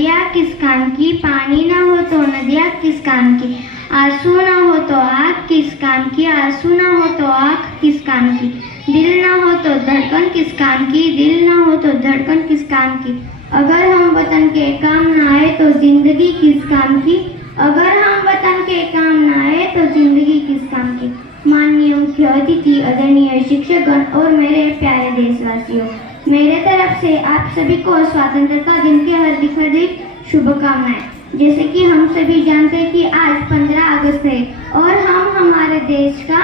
नदियाँ किस काम की, पानी ना हो तो नदियाँ किस काम की, आंसू ना हो तो आँख किस काम की, आंसू ना हो तो आँख किस काम की, दिल ना हो तो धड़कन किस काम की, दिल ना हो तो धड़कन किस काम की, अगर हम वतन के काम ना आए तो जिंदगी किस काम की, अगर हम वतन के काम ना आए तो जिंदगी किस काम की। माननीय मुख्य अतिथि, आदरणीय शिक्षकगण और मेरे प्यारे देशवासियों, मेरे तरफ से आप सभी को स्वतंत्रता दिन की हार्दिक शुभकामनाएं। जैसे कि हम सभी जानते हैं कि आज 15 अगस्त है और हम हमारे देश का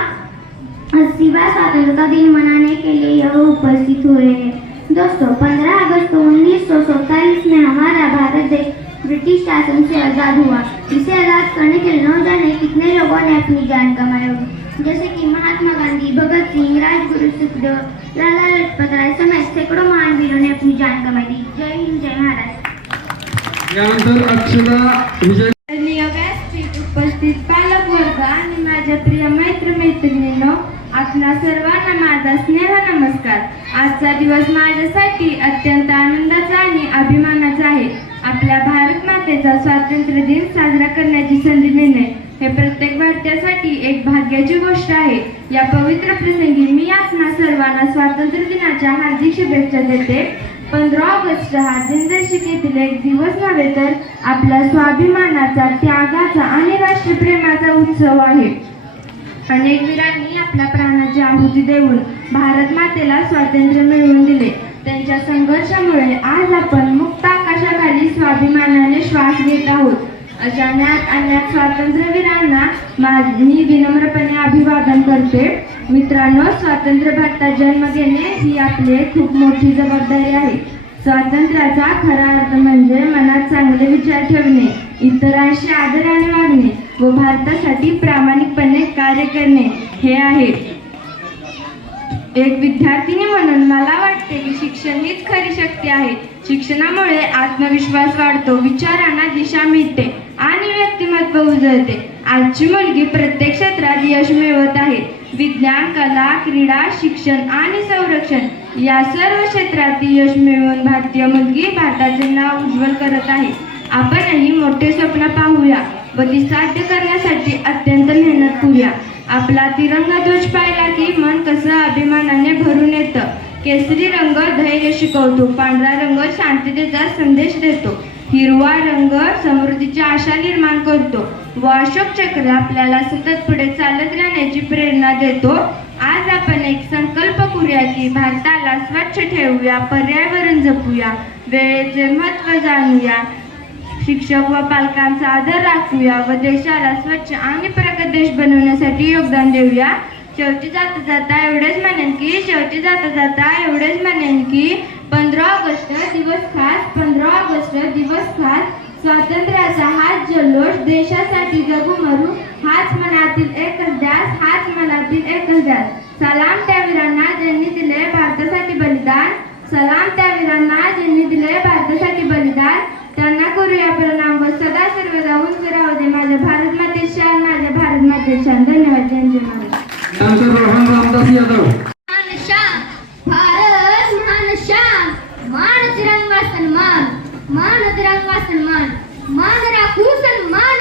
80वां स्वतंत्रता दिन मनाने के लिए यहाँ उपस्थित हुए हैं। दोस्तों, 15 अगस्त 1947 में हमारा भारत देश ब्रिटिश शासन से आज़ाद हुआ। इसे आज़ाद करने के लिए न जाने कितने लोगों ने अपनी जान गंवाई होगी, जैसे कि महात्मा गांधी, भगत सिंह, राजगुरु, सुखदेव, लाला लाजपत राय समेत सैकड़ों महान वीरों ने अपनी जान गंवाई दी। जय हिंद, जय महाराष्ट्र। यानंतर अक्षरा विजय व्यासपीठ उपस्थित पालक वर्ग आणि माझ्या प्रिय मैत्रिणींनो, आपणा सर्वांना माझा स्नेह नमस्कार। आजचा दिवस माझ्यासाठी अत्यंत आनंदाचा आणि अभिमानाचा आहे। आपल्या भारत मातेचा स्वातंत्र्य दिन साजरा करण्याची संधी मिळणे हे प्रत्येक भारतीयासाठी एक भाग्याची गोष्ट आहे। या पवित्र प्रसंगी मी आपणा सर्वांना स्वातंत्र्य दिनाच्या हार्दिक शुभेच्छा देते। 15 ऑगस्ट हा दिनदर्शिकेतील एक दिवस नव्हे तर आपल्या स्वाभिमानाचा, त्यागाचा आणि राष्ट्रप्रेमाचा उत्सव आहे। अनेक वीरांनी आपल्या प्राणाची आहुती देऊन भारत मातेला स्वातंत्र्य मिळवून दिले। त्यांच्या संघर्षामुळे आज आपण मुक्त आकाशाखाली स्वाभिमानाने श्वास घेत आहोत। अशा अनेक स्वातंत्र्यवीरांना मी विनम्रपणे अभिवादन करते। मित्रांनो, स्वतंत्र भारतात जन्म घेणे ही आपली खूप मोठी जबाबदारी आहे। स्वातंत्र्याचा खरा अर्थ म्हणजे मनात चांगले विचार ठेवणे, इतरांशी आदराने वागणे व भारतासाठी प्रामाणिकपणे कार्य करणे हे आहे। एक विद्यार्थिनी म्हणून मला वाटते की शिक्षण हीच खरी शक्ती आहे। शिक्षणामुळे आत्मविश्वास वाढतो, विचारांना दिशा मिळते आणि व्यक्तिमत्व उजळते। आजची मुलगी प्रत्येक क्षेत्रात यश मिळवत आहे। विज्ञान, कला, क्रीडा, शिक्षण आणि संरक्षण या सर्व क्षेत्रात यश मिळवून भारतीय मुलगी भारताचे नाव उज्ज्वल करत आहे। आपणही मोठे स्वप्न पाहूया व ती साध्य करण्यासाठी अत्यंत मेहनत करूया। आपला तिरंगा ध्वज पाहिला की मन कसं अभिमानाने भरून येतं। केसरी रंग धैर्य शिकवतो, पांढरा रंग शांततेचा संदेश देतो, हिरवा रंग समृद्धीची आशा निर्माण करतो व अशोक चक्र आपल्याला सतत पुढे चालत राहण्याची प्रेरणा देतो। आज आपण एक संकल्प करूया की भारताला स्वच्छ ठेवूया, पर्यावरण जपूया, वेळेचे महत्त्व जाणूया, शिक्षक व पालकांचा आदर राखूया व देशाला स्वच्छ आणि प्रगत देश बनवण्यासाठी योगदान देऊया। शेवटी जाता जाता एवढेच म्हणेन की 15 ऑगस्ट दिवस खास स्वातंत्र्याचा हाच जल्लोष, देशासाठी जगू मरू हाच मनातील एकच ध्यास। सलाम त्या वीरांना ज्यांनी दिले भारतासाठी बलिदान, त्यांना करूया प्रणाम व सदा सर्वदा उंच राहू दे माझ्या भारत मातेची शान। धन्यवाद। जय जय महाराज। रोहन रामदास यादव। भारत महान शान, मान तिरंगा सन्मान, मान राखू सन्मान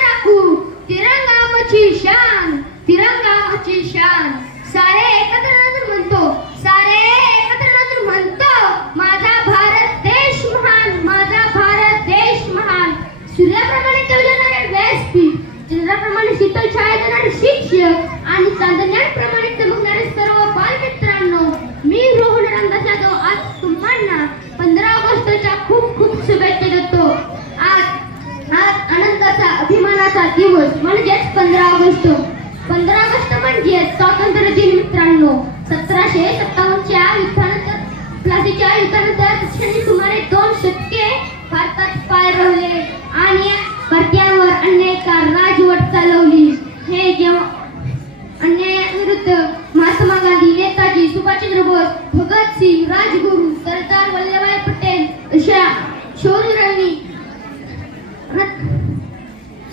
राखू, तिरंगा मची शान, सारे एकत्र नजर म्हणतो, माझा भारत देश महान, सूर्याप्रमाणे तेवढणारे व्यासपीठ, चंद्राप्रमाणे शीतल छाया देणारे शिक्षक आणि चांदण्याप्रमाणे चमकणारे सर्व बालमित्रांनो, मी रोहन रामदास यादव आज तुम्हाला 15 ऑगस्टच्या खूप शुभेच्छा देतो। आज आनंदाचा, अभिमानाचा दिवस म्हणजेच 15 ऑगस्ट म्हणजे स्वातंत्र्य दिन। मित्रांनो, 1757च्या युद्धानंतर, प्लासीच्या युद्धानंतर ब्रिटिशांनी सुमारे 2 शतके भारतात पाय रोवले आणि भारतीयांवर अन्यायकार राजवट चालवली। हे जेव्हा अन्यायाविरुद्ध महात्मा गांधी, नेताजी सुभाषचंद्र बोस, भगत सिंग, राजगुरू, सरदार वल्लभभाई पटेल अशा शूरवीरांनी,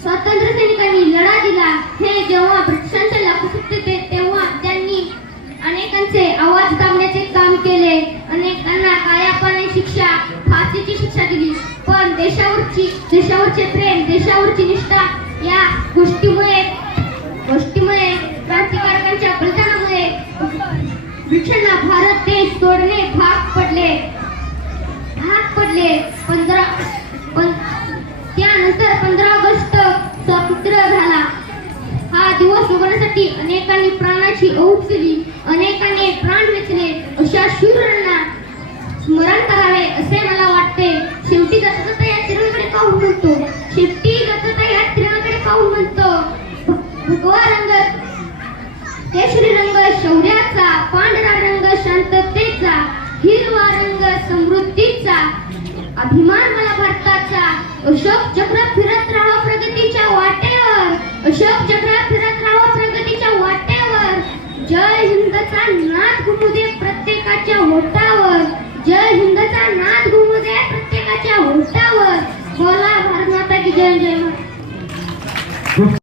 स्वातंत्र्य सैनिकांनी लढा दिला। हे जेव्हा ब्रिटिशांच्या लागू सत्तेत तेव्हा त्यांनी अनेकांचे आवाज दाबण्याचे काम केले, अनेकांना कायापाने शिक्षा फाशीची शिक्षा दिली. पण देशावरचे प्रेम, देशावरची निष्ठा या गोष्टीमुळे क्रांतिकारकांच्या बलिदानामुळे ब्रिटिशांना भारत देश सोडणे भाग पडले. त्यानंतर 15 ऑगस्ट स्वातंत्र्य झाला. हा दिवस उभारण्यासाठी अनेकांनी प्राणाची ओढ दिली, अनेकांनी प्राण वेचले. अशा शूरांना स्मरण करावे असे मला वाटते. शेवटी दत्तता या तिरंगाकडे पाहून म्हणतो, भगवा रंग केशरी रंग शौर्याचा, पांढरा रंग शांततेचा, हिरवा रंग समृद्धीचा. अभिमान मला भारताचा. अशोक चक्र फिरत राहा प्रगतीच्या वाटेवर, अशोक चक्र फिरत राहा प्रगतीच्या वाटेवर. जय हिंदचा नाद घुमू दे प्रत्येकाच्या होठावर, जय हिंदचा नाद घुमू दे प्रत्येकाच्या होठावर. बोला भारत माता की जय. जय भारत.